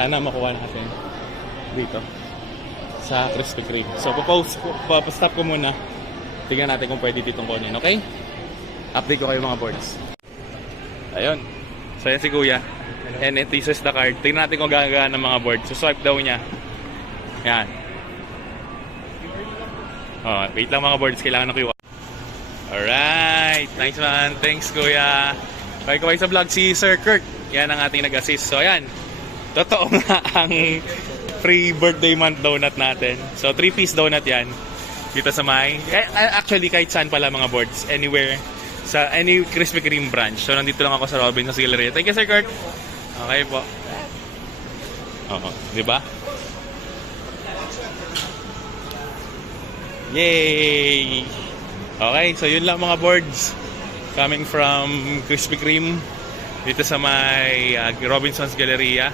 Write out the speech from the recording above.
Sana makuha natin dito sa Krispy Kreme. So, papastop ko muna. Tingnan natin kung pwede ditong kunin, okay? Update ko kayo mga boards. Ayun. So, yan si Kuya. And it is the card. Tingnan natin kung gagawin ng mga boards. So, swipe daw niya. Yan. Oh, wait lang mga boards. Kailangan ng QR. Alright. Nice man. Thanks, Kuya. Okay, kaway sa vlog si Sir Kurt. Yan ang ating nag-assist. So, ayan. Totoo nga ang free birthday month donut natin. So, 3-piece donut yan. Dito sa may... actually, kahit saan pala mga boards. Anywhere. Sa any Krispy Kreme branch. So, nandito lang ako sa Robinsons Galleria. Thank you, Sir Kurt. Okay po. Oo. Diba? Yay! Okay, so yun lang mga boards. Coming from Krispy Kreme. Dito sa may Robinsons Galleria.